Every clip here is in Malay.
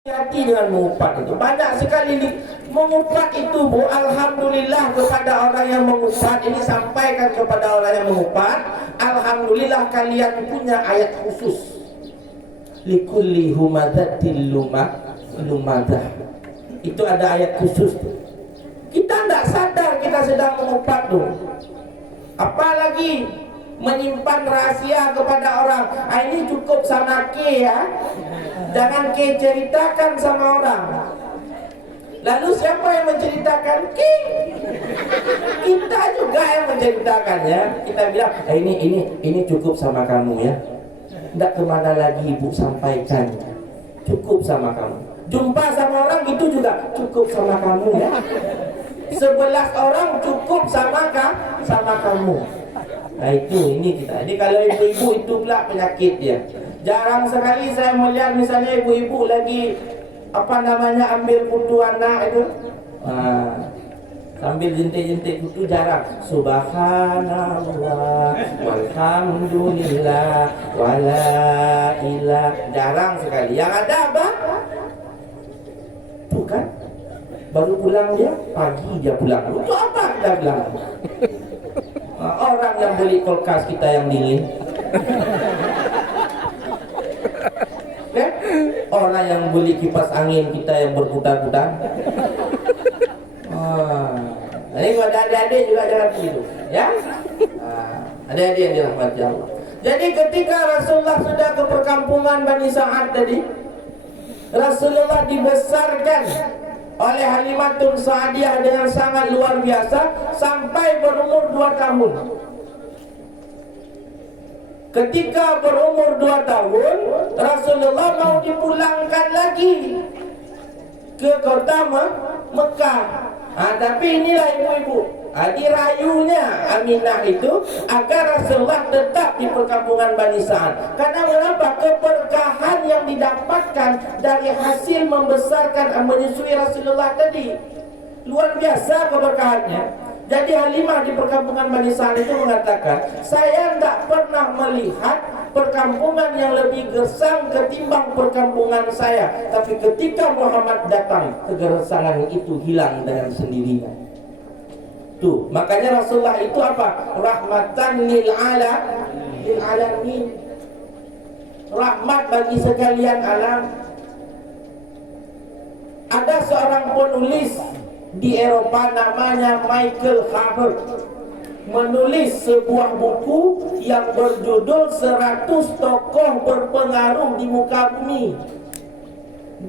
hati dengan mengupat itu banyak sekali mengupat itu, Bu. Alhamdulillah kepada orang yang mengupat ini, sampaikan kepada orang yang mengupat, alhamdulillah kalian punya ayat khusus. Likulli humadatil lumadah. Itu ada ayat khusus. Kita tidak sadar kita sedang mengupat tuh. Apalagi menyimpan rahasia kepada orang. Ini cukup sama ke ya. Jangan ke ceritakan sama orang. Lalu siapa yang menceritakan? Kita juga yang menceritakan ya. Kita bilang, ini cukup sama kamu ya. Tidak kemana lagi ibu sampaikan. Cukup sama kamu. Jumpa sama orang itu juga cukup sama kamu ya. 11 orang cukup sama kamu. Nah ini kita. Jadi kalau ibu-ibu itu pula penyakit ya. Jarang sekali saya melihat misalnya ibu-ibu lagi ambil kutu anak itu, sambil jentik-jentik kutu jarang. Subhanallah walhamdulillah wala ilah, jarang sekali. Yang ada apa? Tuh kan, baru pulang dia, pagi dia pulang. Untuk apa kita bilang? Orang yang beli kulkas kita yang dingin, orang yang beli kipas angin kita yang berputar-putar. Ini kalau ada adik-adik juga jangan begitu, ya. Adik-adik yang dirahmati Allah. Jadi ketika Rasulullah sudah ke perkampungan Bani Sa'ad tadi, Rasulullah dibesarkan oleh Halimatun Sa'adiyah dengan sangat luar biasa sampai berumur 2 tahun. Ketika berumur 2 tahun, Rasulullah mau dipulangkan lagi ke kota Mekah. Tapi inilah ibu-ibu, dirayunya Aminah itu agar Rasulullah tetap di perkampungan Bani Sa'ad. Karena mengapa? Keberkahan yang didapatkan dari hasil membesarkan, menyusui Rasulullah tadi luar biasa keberkahannya. Jadi Halimah di perkampungan Bani Sa'ad itu mengatakan, saya tidak pernah melihat perkampungan yang lebih gersang ketimbang perkampungan saya. Tapi ketika Muhammad datang, kegersangan itu hilang dengan sendirinya. Tuh, makanya Rasulullah itu apa? Rahmatan lil alamin. Rahmat bagi sekalian alam. Ada seorang penulis di Eropa namanya Michael Haber, menulis sebuah buku yang berjudul 100 tokoh berpengaruh di muka bumi.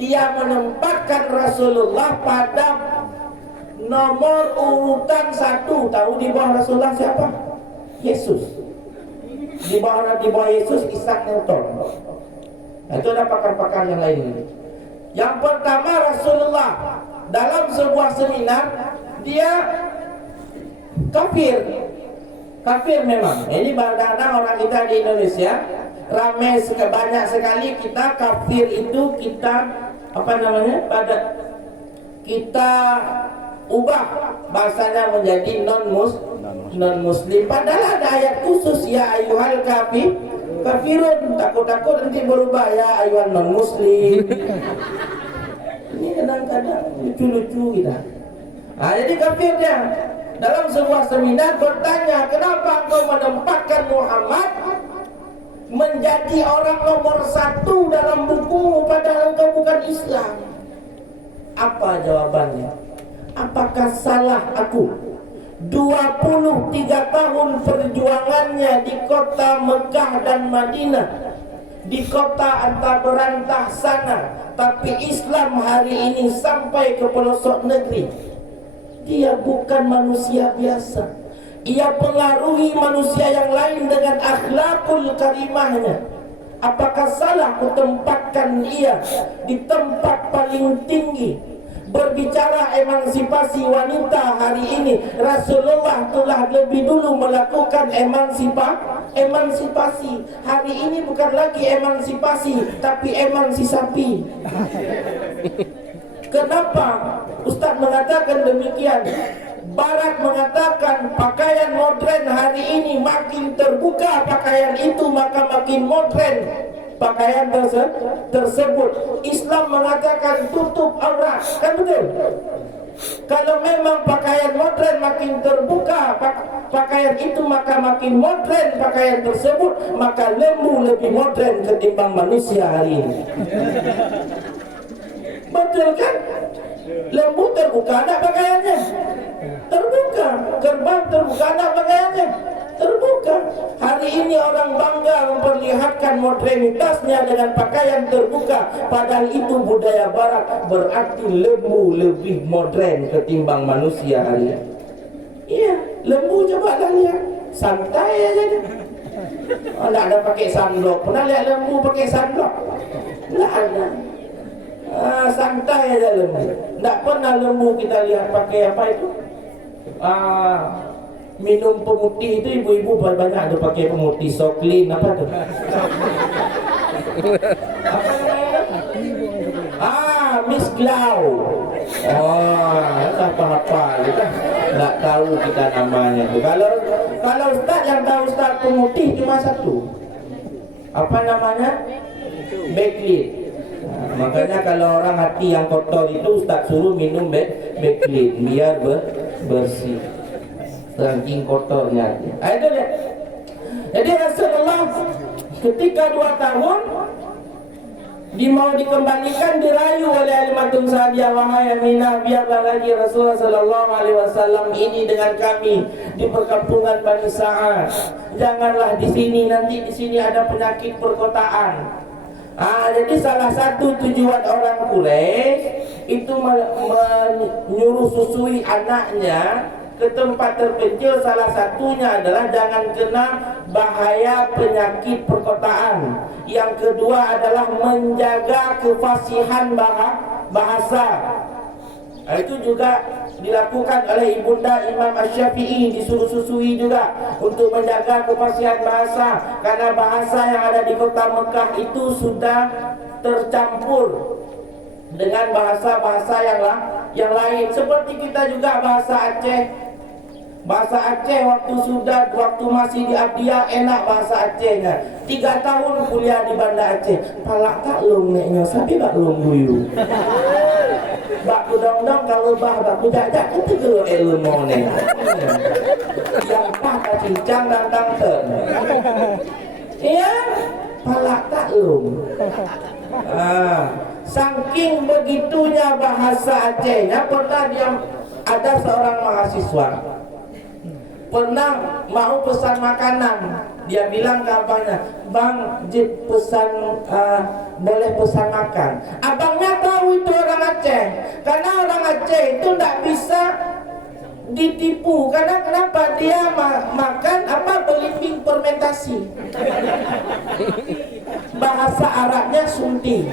Dia menempatkan Rasulullah pada nomor urutan 1. Tahu di bawah Rasulullah siapa? Yesus. Di bawah Yesus Isaac Newton. Nah, itu ada pakar-pakar yang lain. Yang pertama Rasulullah dalam sebuah seminar dia kafir memang. Ini kadang-kadang orang kita di Indonesia ramai banyak sekali kita kafir itu kita kita ubah bahasanya menjadi non muslim. Padahal ada ayat khusus, ya ayyuhal kafirun. Takut-takut nanti berubah ya ayyuhan non muslim. Ini kadang-kadang lucu-lucu kita. Jadi kafirnya dalam sebuah seminar bertanya, kenapa engkau menempatkan Muhammad menjadi orang nomor 1 dalam buku padahal engkau bukan Islam? Apa jawabannya? Apakah salah aku? 23 tahun perjuangannya di kota Mekah dan Madinah, di kota antara berantah sana, tapi Islam hari ini sampai ke pelosok negeri. Dia bukan manusia biasa. Ia pengaruhi manusia yang lain dengan akhlakul karimahnya. Apakah salah kutempatkan dia di tempat paling tinggi? Berbicara emansipasi wanita hari ini, Rasulullah telah lebih dulu melakukan emansipasi. Hari ini bukan lagi emansipasi, tapi emansisasi. Kenapa Ustaz mengatakan demikian? Barat mengatakan pakaian modern hari ini makin terbuka pakaian itu, maka makin modern. pakaian tersebut. Islam mengatakan tutup aurat, kan betul? Kalau memang pakaian modern makin terbuka pakaian itu, maka makin modern pakaian tersebut, maka lembu lebih modern ketimbang manusia hari ini. Betul kan? Lembu terbuka ada pakaiannya, terbuka. Kerbau terbuka ada pakaiannya, terbuka. Hari ini orang bangga memperlihatkan modernitasnya dengan pakaian terbuka, padahal itu budaya barat. Berarti lembu lebih modern ketimbang manusia hari ini. Iya, lembu coba dah lihat, santai aja dia. Oh, tak ada pakai sunblock. Pernah lihat lembu pakai sunblock? Tak ada. Santai aja lembu. Tak pernah lembu kita lihat pakai apa itu? Minum pemutih itu, ibu-ibu banyak tu pakai pemutih Soklin apa tu? Apa namanya? Miss Glau. Oh, apa kita tak tahu kita namanya tu. Kalau ustaz yang tahu, ustaz pemutih cuma satu. Apa namanya? Backlit. Makanya kalau orang hati yang kotor itu ustaz suruh minum backlit biar bersih. Saking kotornya. Itu dia. Jadi Rasulullah ketika 2 tahun mau dikembalikan, dirayu oleh Alimatun Sa'diyah, wahai Aminah, biarlah lagi Rasulullah sallallahu alaihi wasallam ini dengan kami di perkampungan Bani Sa'ad. Janganlah di sini, nanti di sini ada penyakit perkotaan. Jadi salah satu tujuan orang Quraisy itu menyuruh susui anaknya ke tempat terpencil, salah satunya adalah jangan kena bahaya penyakit perkotaan. Yang kedua adalah menjaga kefasihan bahasa. Itu juga dilakukan oleh ibunda Imam Asy-Syafi'i, disuruh susui juga untuk menjaga kefasihan bahasa, karena bahasa yang ada di kota Mekah itu sudah tercampur dengan bahasa-bahasa yang lain. Seperti kita juga bahasa Aceh. Bahasa Aceh waktu masih di Abdiya enak bahasa Acehnya. 3 tahun kuliah di Banda Aceh. Palak tak long neknya, sabi tak long guyu. Bak kudong-dong kalau bak kujak-jak itu kalau ilmu nih. Yang tak cincang dan tangten. Iya, palak tak long. Saking begitunya bahasa Acehnya, pernah ada seorang mahasiswa pernah mau pesan makanan. Dia bilang ke abangnya, "Bang, Jip pesan boleh pesan makan." Abangnya tahu itu orang Aceh, karena orang Aceh itu tidak bisa ditipu. Karena kenapa? Dia makan belimbing fermentasi. Bahasa Arabnya sunti.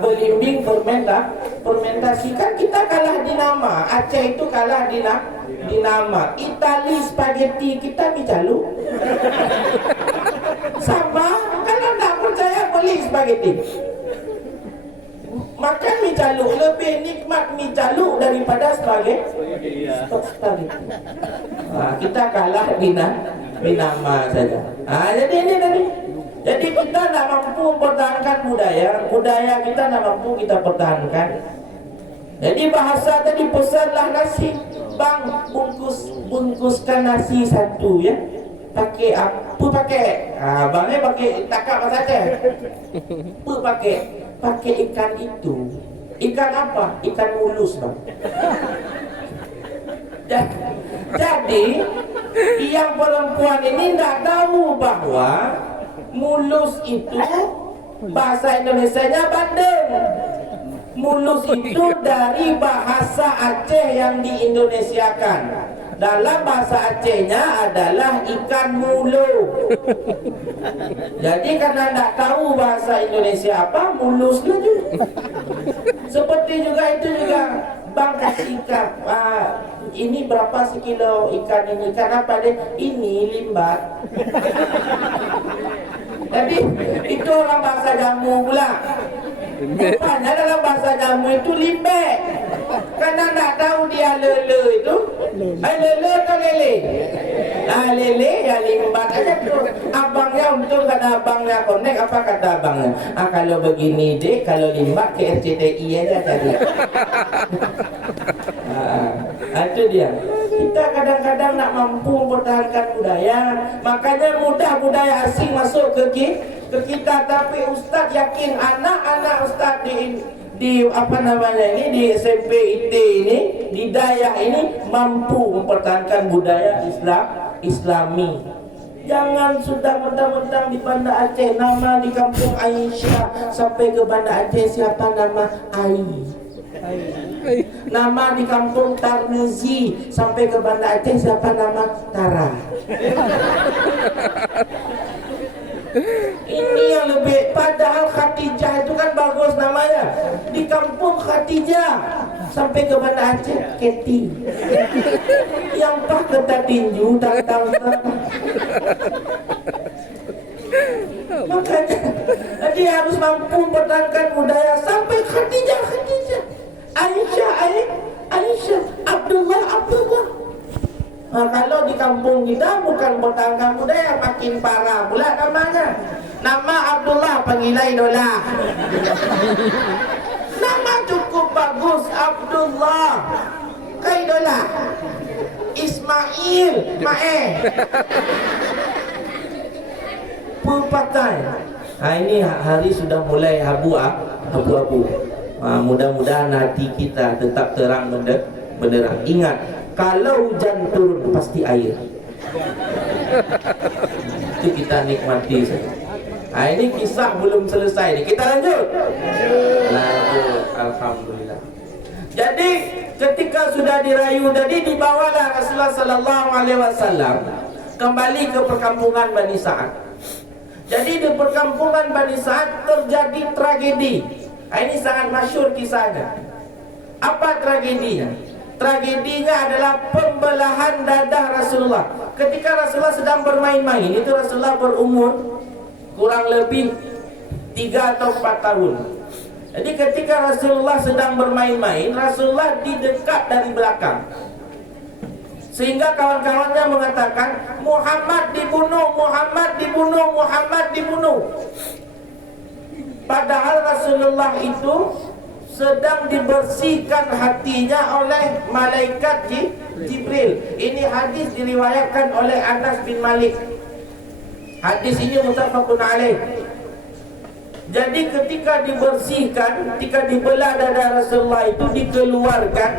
Belimbing fermentasi. Kan kita kalah di nama. Aceh itu kalah di nama. Itali spaghetti, kita bicalu. Sama. Kalau tak percaya beli spaghetti. Makan mie caluk, lebih nikmat mie caluk daripada spaghetti. Kita kalah di nama saja. Jadi ini tadi. Jadi kita tak mampu mempertahankan budaya kita tak mampu kita pertahankan. Jadi bahasa tadi pesanlah nasi, bang bungkuskan nasi 1 ya. Pakai apa pakai? Bangnya pakai takak apa saja. Pakai ikan itu. Ikan apa? Ikan mulus, bang. Jadi yang perempuan ini tidak tahu bahwa mulus itu bahasa Indonesianya bandeng. Mulus itu dari bahasa Aceh yang diindonesiakan. Dalam bahasa Acehnya adalah ikan mulu. Jadi karena tidak tahu bahasa Indonesia apa, mulus lagi. Seperti juga itu juga, bang kasih ikan. Ini berapa sekilo ikan ini? Ikan apa deh? Ini limbat. Jadi itu orang bahasa jamu pula. Rupanya dalam bahasa jamu itu limbek. Karena tak tahu dia lele itu. Lele atau lele? Lele ya limbat aja tuh. Abangnya untung kata abangnya connect. Apa kata abangnya? Kalau begini deh, kalau limbat ke RCTI aja tadi. Itu dia. Kita kadang-kadang nak mampu mempertahankan budaya, makanya mudah budaya asing masuk ke kita. Tapi Ustaz yakin anak-anak Ustaz di apa namanya ini, di SMP IT ini, di Dayak ini mampu mempertahankan budaya Islami. Jangan sudah mentang-mentang di Banda Aceh, nama di kampung Aisyah, sampai ke Banda Aceh siapa nama Ai. Nama di kampung Tarmizi, sampai ke Banda Aceh siapa nama Tara. Ini yang lebih, padahal Khadijah itu kan bagus namanya. Di kampung Khadijah, sampai ke Banda Aceh Keti. Yang pak kata tinju datang. Makanya dia harus mampu mempertahankan budaya sampai Khadijah, Aisyah, Abdullah. Nah, kalau di kampung kita bukan bertangga budaya, makin parah pula namanya. Nama Abdullah panggilan idola. Nama cukup bagus, Abdullah. Kaidola. Ismail, Pupatai. Nah, ini hari sudah mulai abu-abu. Mudah-mudahan hati kita tetap terang benderang. Ingat, kalau hujan turun pasti air. Itu kita nikmati. Nah, ini kisah belum selesai. Kita lanjut. Alhamdulillah. Jadi ketika sudah dirayu tadi, dibawalah Rasulullah sallallahu alaihi wasallam kembali ke perkampungan Bani Sa'ad. Jadi di perkampungan Bani Sa'ad terjadi tragedi. Ini sangat masyhur kisahnya. Apa tragedinya? Tragedinya adalah pembelahan dada Rasulullah. Ketika Rasulullah sedang bermain-main, itu Rasulullah berumur kurang lebih 3 atau 4 tahun. Jadi ketika Rasulullah sedang bermain-main, Rasulullah didekat dari belakang. Sehingga kawan-kawannya mengatakan, Muhammad dibunuh. Padahal Rasulullah itu sedang dibersihkan hatinya oleh malaikat Jibril. Ini hadis diriwayatkan oleh Anas bin Malik. Hadis ini muttafaqun alaih. Jadi ketika dibersihkan, ketika dibelah dada Rasulullah itu dikeluarkan,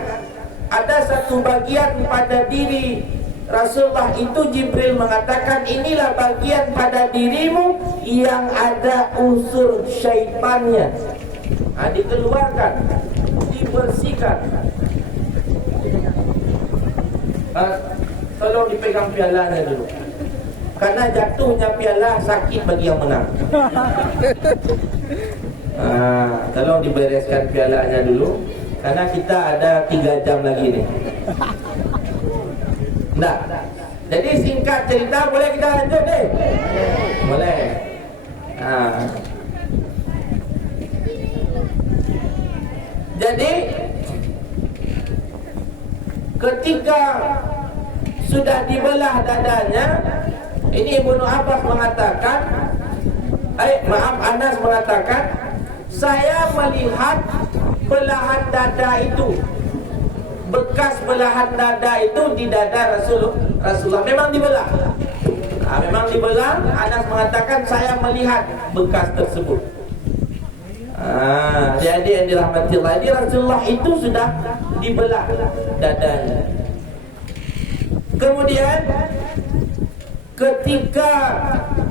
ada satu bagian pada diri Rasulullah itu Jibril mengatakan, inilah bagian pada dirimu yang ada unsur syaitannya. Dikeluarkan, dibersihkan. Tolong dipegang pialanya dulu, karena jatuhnya piala sakit bagi yang menang. Tolong dibereskan pialanya dulu, karena kita ada 3 jam lagi nih. Nah, jadi singkat cerita, boleh kita lanjut deh? Boleh. Jadi ketika sudah dibelah dadanya, ini Ibnu Abbas mengatakan, Anas mengatakan, saya melihat belahan dada itu, bekas belahan dada itu di dada Rasulullah. Memang dibelah. Memang dibelah. Anas mengatakan saya melihat bekas tersebut. Jadi yang dirahmati Allah, jadi Rasulullah itu sudah dibelah dadanya. Kemudian ketika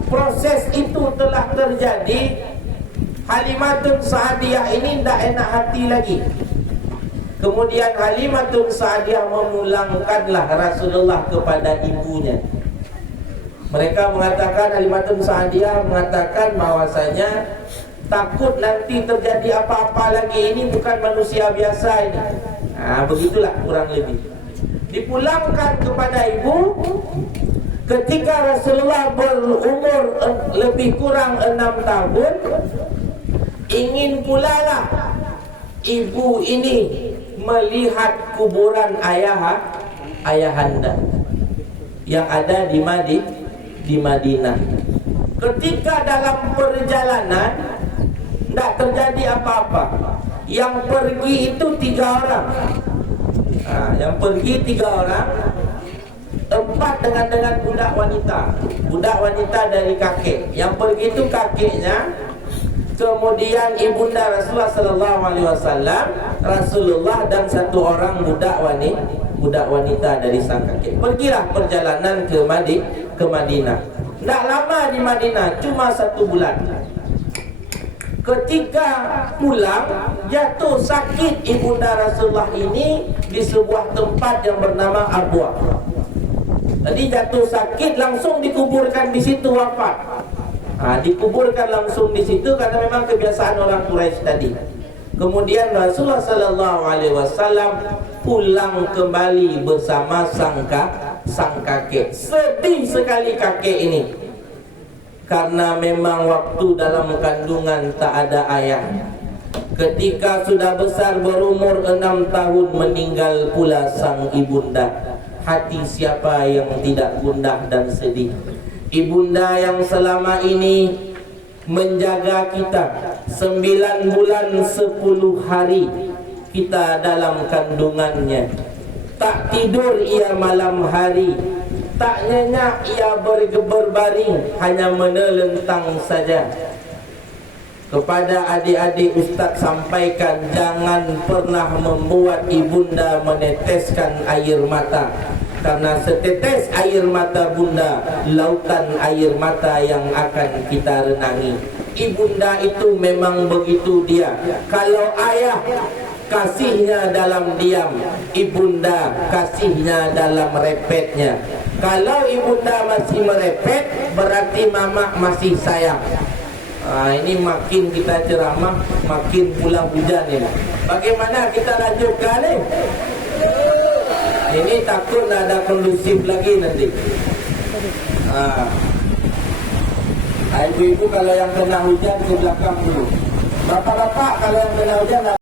proses itu telah terjadi, Halimatun Sa'diyah ini tidak enak hati lagi. Kemudian Halimatun Sa'diyah memulangkanlah Rasulullah kepada ibunya. Mereka mengatakan, Halimatun Sa'diyah mengatakan bahwasanya takut nanti terjadi apa-apa lagi, ini bukan manusia biasa ini. Begitulah kurang lebih. Dipulangkan kepada ibu. Ketika Rasulullah berumur lebih kurang 6 tahun, ingin pula lah ibu ini melihat kuburan ayahanda yang ada di Madinah. Ketika dalam perjalanan tidak terjadi apa-apa. Yang pergi itu 3 orang. Yang pergi 3 orang, 4 dengan budak wanita. Budak wanita dari kakek. Yang pergi itu kakeknya. Kemudian ibunda Rasulullah sallallahu alaihi wasallam, Rasulullah dan 1 orang budak wanita dari sang kakek. Pergilah perjalanan ke Madinah. Tak lama di Madinah, cuma 1 bulan. Ketika pulang, jatuh sakit ibunda Rasulullah ini di sebuah tempat yang bernama Arbuah. Jadi jatuh sakit, langsung dikuburkan di situ, wafat. Dikuburkan langsung di situ karena memang kebiasaan orang Quraisy tadi. Kemudian Rasulullah sallallahu alaihi wasallam pulang kembali bersama sang kakek. Sedih sekali kakek ini karena memang waktu dalam kandungan tak ada ayah. Ketika sudah besar berumur 6 tahun meninggal pula sang ibunda. Hati siapa yang tidak gundah dan sedih. Ibunda yang selama ini menjaga kita 9 bulan 10 hari kita dalam kandungannya. Tak tidur ia malam hari, tak nyenyak ia berbaring, hanya menelentang saja. Kepada adik-adik Ustaz sampaikan, jangan pernah membuat ibunda meneteskan air mata. Karena setetes air mata bunda, lautan air mata yang akan kita renangi. Ibunda itu memang begitu dia. Kalau ayah kasihnya dalam diam, ibunda kasihnya dalam repetnya. Kalau ibunda masih merepet, berarti mama masih sayang. Ini makin kita ceramah, makin pula hujan ini. Bagaimana kita lanjutkan ni? Ini takut ada kondusif lagi nanti. Ibu-ibu kalau yang kena hujan ke belakang dulu. Bapak-bapak kalau yang kena hujan